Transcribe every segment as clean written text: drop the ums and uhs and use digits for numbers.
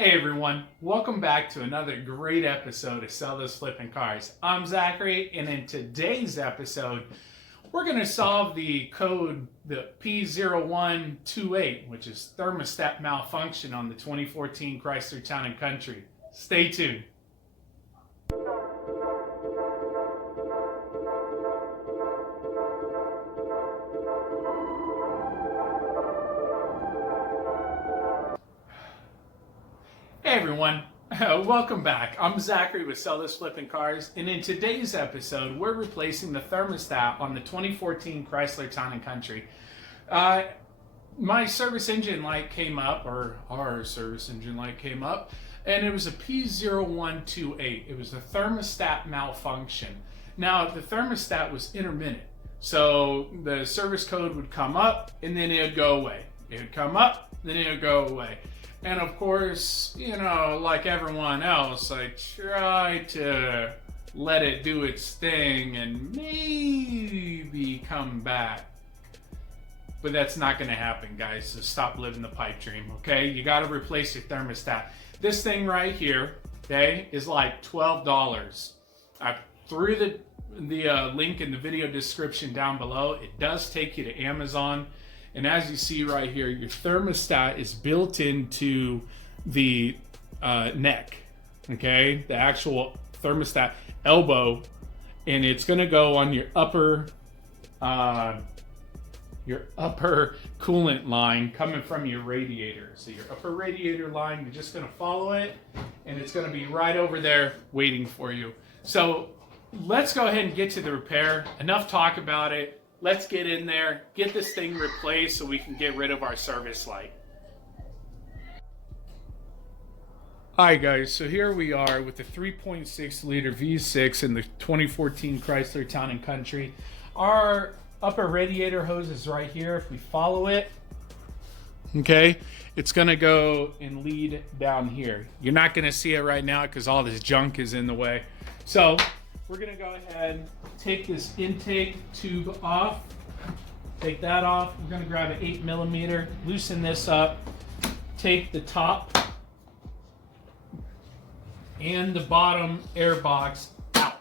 Hey everyone, welcome back to another great episode of Sell Those Flipping Cars. I'm Zachary, and in today's episode, we're going to solve the code, the P0128, which is thermostat malfunction on the 2014 Chrysler Town & Country. Stay tuned. Hey everyone, welcome back. I'm Zachary with Sell Those Flipping Cars, and in today's episode, we're replacing the thermostat on the 2014 Chrysler Town & Country. My service engine light came up, or our service engine light came up, and it was a P0128. It was a thermostat malfunction. Now, the thermostat was intermittent, so the service code would come up, and then it would go away. It would come up, then it would go away. And of course, you know, like everyone else, I try to let it do its thing and maybe come back. But that's not going to happen, guys, so stop living the pipe dream, okay? You got to replace your thermostat. This thing right here, okay, is like $12. I threw the link in the video description down below. It does take you to Amazon. And as you see right here, your thermostat is built into the neck, okay? The actual thermostat elbow, and it's gonna go on your upper coolant line coming from your radiator. So your upper radiator line, you're just gonna follow it, and it's gonna be right over there waiting for you. So let's go ahead and get to the repair. Enough talk about it. Let's get in there, get this thing replaced so we can get rid of our service light. Hi guys, so here we are with the 3.6 liter V6 in the 2014 Chrysler Town & Country. Our upper radiator hose is right here. If we follow it, okay, it's gonna go and lead down here. You're not gonna see it right now because all this junk is in the way. So we're gonna go ahead, take this intake tube off, take that off. We're gonna grab an 8mm, loosen this up, take the top and the bottom air box out.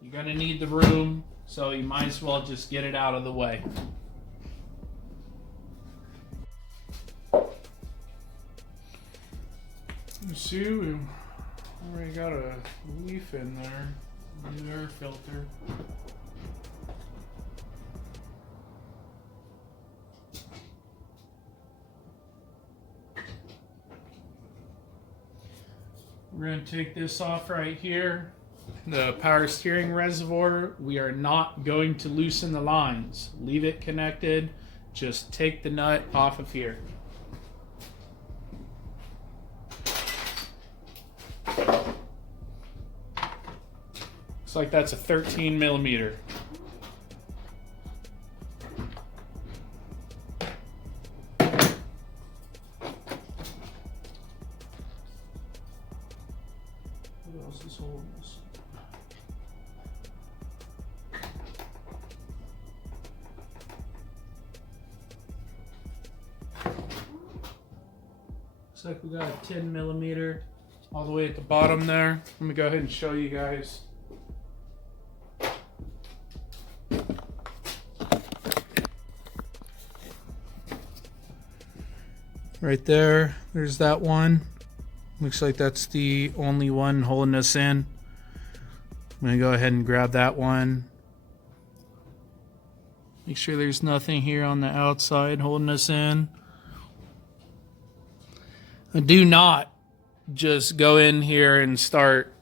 You're gonna need the room, so you might as well just get it out of the way. You see, we already got a leaf in there. New air filter. We're going to take this off right here. The power steering reservoir, we are not going to loosen the lines. Leave it connected. Just take the nut off of here. Looks like that's a 13mm. What else is holding this? Looks like we got a 10mm all the way at the bottom there. Let me go ahead and show you guys. Right there, there's that one. Looks like that's the only one holding us in. I'm gonna go ahead and grab that one. Make sure there's nothing here on the outside holding us in. Do not just go in here and start,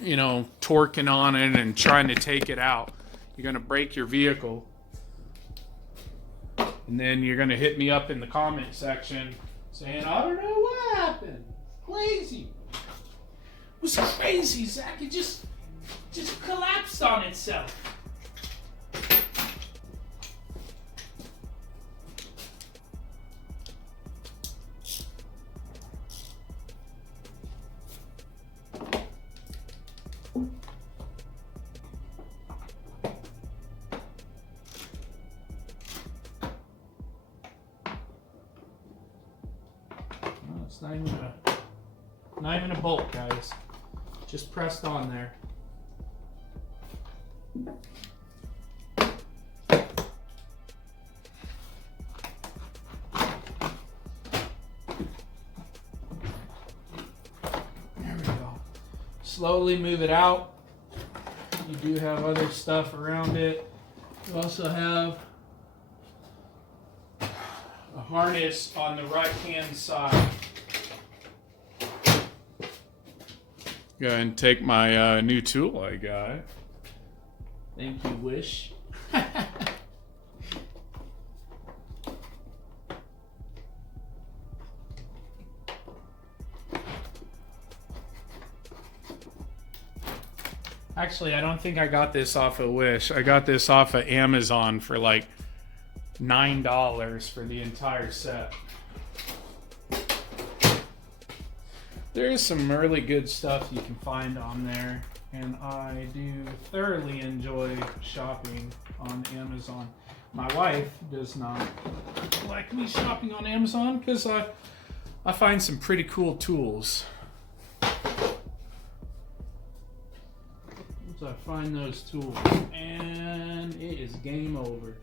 you know, torquing on it and trying to take it out. You're gonna break your vehicle. And then you're gonna hit me up in the comment section saying, I don't know what happened. Crazy. It was crazy, Zach. It just collapsed on itself. It's not even Not even a bolt, guys. Just pressed on there. There we go. Slowly move it out. You do have other stuff around it. You also have a harness on the right-hand side. Go ahead and take my new tool I got. Thank you, Wish. Actually, I don't think I got this off of Wish. I got this off of Amazon for like $9 for the entire set. There is some really good stuff you can find on there, and I do thoroughly enjoy shopping on Amazon. My wife does not like me shopping on Amazon because I find some pretty cool tools. Once I find those tools, and it is game over.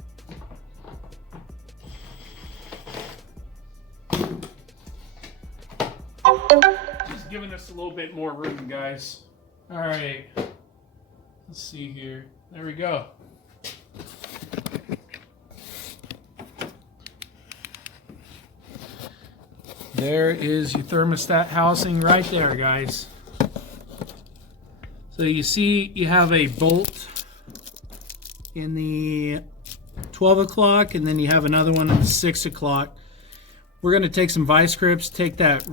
Just giving us a little bit more room, guys. All right, let's see here. There we go. There is your thermostat housing right there, guys. So you see you have a bolt in the 12 o'clock, and then you have another one in the 6 o'clock. We're going to take some vice grips, take that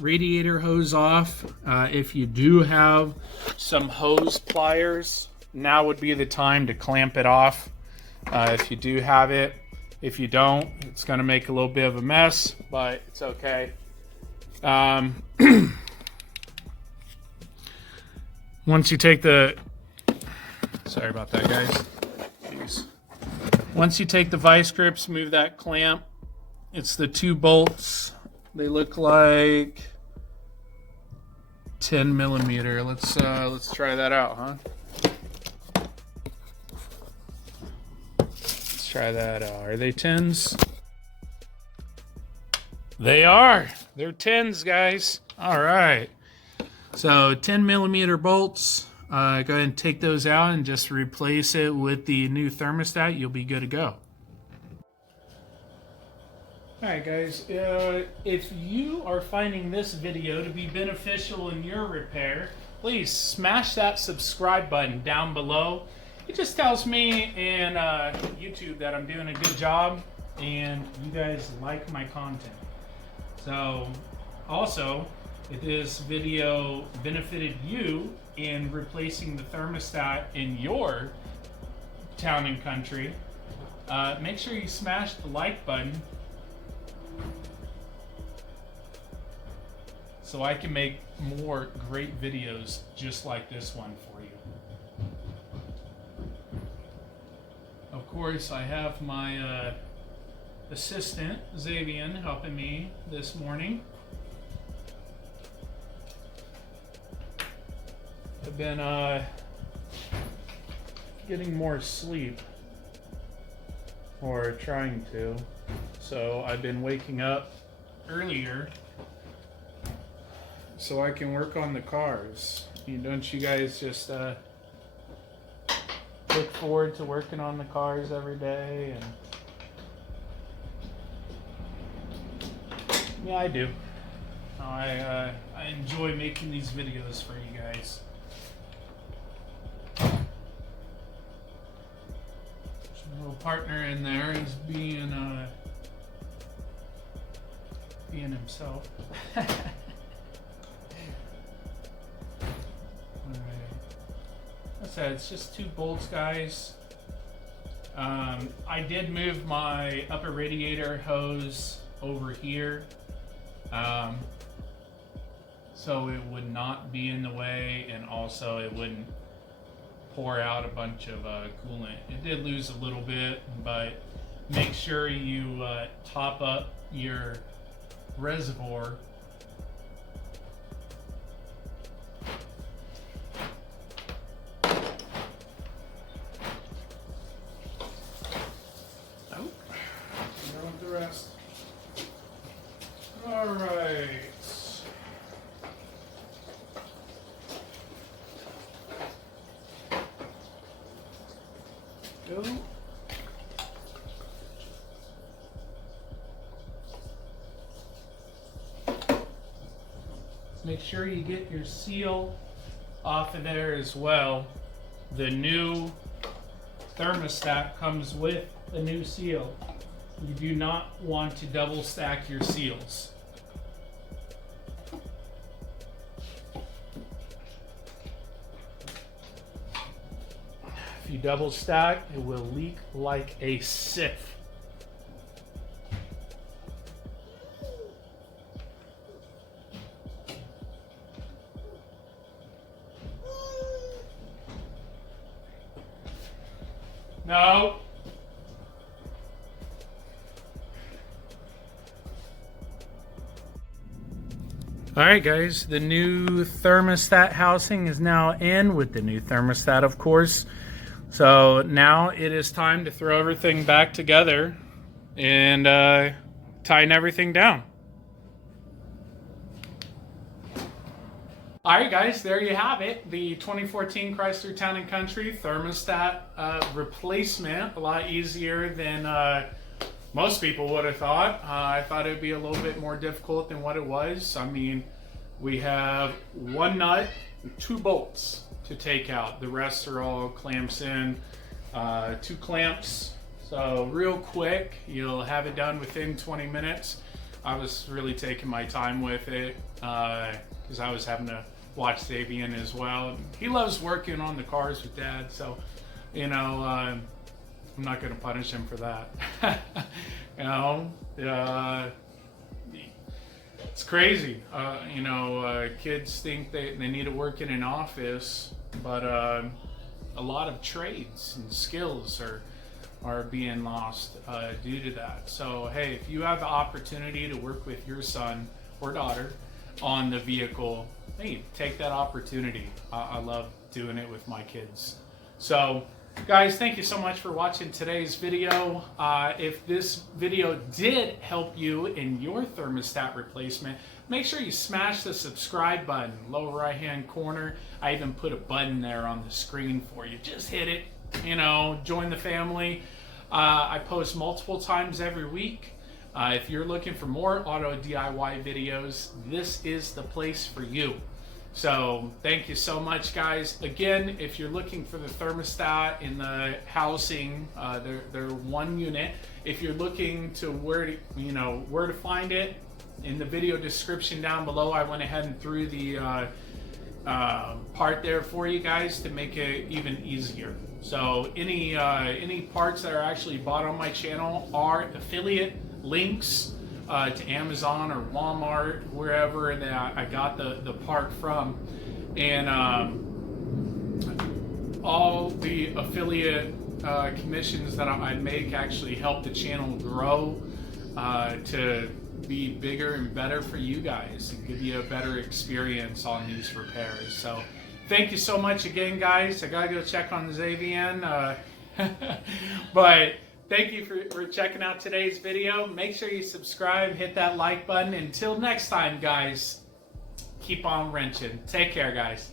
radiator hose off. If you do have some hose pliers, now would be the time to clamp it off. If you do have it. If you don't, it's going to make a little bit of a mess, but it's okay. Once you take the... Sorry about that, guys. Jeez. Once you take the vice grips, move that clamp. It's the 2 bolts. They look like 10 millimeter. Let's try that out, huh? Let's try that out. Are they 10s? They are. They're 10s, guys. All right. So 10 millimeter bolts. Go ahead and take those out and just replace it with the new thermostat. You'll be good to go. Alright guys, if you are finding this video to be beneficial in your repair, please smash that subscribe button down below. It just tells me and YouTube that I'm doing a good job and you guys like my content. So, also, if this video benefited you in replacing the thermostat in your town and country, make sure you smash the like button so I can make more great videos just like this one for you. Of course, I have my assistant, Xavier, helping me this morning. I've been getting more sleep, or trying to. So I've been waking up earlier so I can work on the cars. Don't you guys just look forward to working on the cars every day? And yeah, I do. I enjoy making these videos for you guys. There's a little partner in there. He's being himself. Like I said, it's just 2 bolts, guys. I did move my upper radiator hose over here, so it would not be in the way, and also it wouldn't pour out a bunch of coolant. It did lose a little bit, but make sure you top up your reservoir make sure you get your seal off of there as well. The new thermostat comes with a new seal. You do not want to double stack your seals. If you double stack, it will leak like a sieve. No. All right, guys, the new thermostat housing is now in with the new thermostat, of course. So now it is time to throw everything back together and tighten everything down. All right, guys, there you have it. The 2014 Chrysler Town & Country thermostat replacement. A lot easier than most people would have thought. I thought it would be a little bit more difficult than what it was. I mean, we have one nut and 2 bolts to take out. The rest are all clamps in, 2 clamps. So real quick, you'll have it done within 20 minutes. I was really taking my time with it because I was having to watch Xavier as well. He loves working on the cars with Dad, so you know, I'm not going to punish him for that. You know, it's crazy. You know, kids think they need to work in an office, but a lot of trades and skills are being lost due to that. So hey, if you have the opportunity to work with your son or daughter on the vehicle, hey, take that opportunity. I love doing it with my kids. So guys, thank you so much for watching today's video. If this video did help you in your thermostat replacement, make sure you smash the subscribe button, lower right hand corner. I even put a button there on the screen for you. Just hit it, you know, join the family. I post multiple times every week. If you're looking for more auto DIY videos, this is the place for you. So thank you so much, guys. Again, if you're looking for the thermostat in the housing, they're 1 unit. If you're looking to where to find it, in the video description down below, I went ahead and threw the part there for you guys to make it even easier. So any parts that are actually bought on my channel are affiliate links to Amazon or Walmart, wherever that I got the part from, and all the affiliate commissions that I make actually help the channel grow to be bigger and better for you guys and give you a better experience on these repairs. So thank you so much again, guys. I gotta go check on Xavier, but thank you for checking out today's video. Make sure you subscribe, hit that like button. Until next time, guys, keep on wrenching. Take care, guys.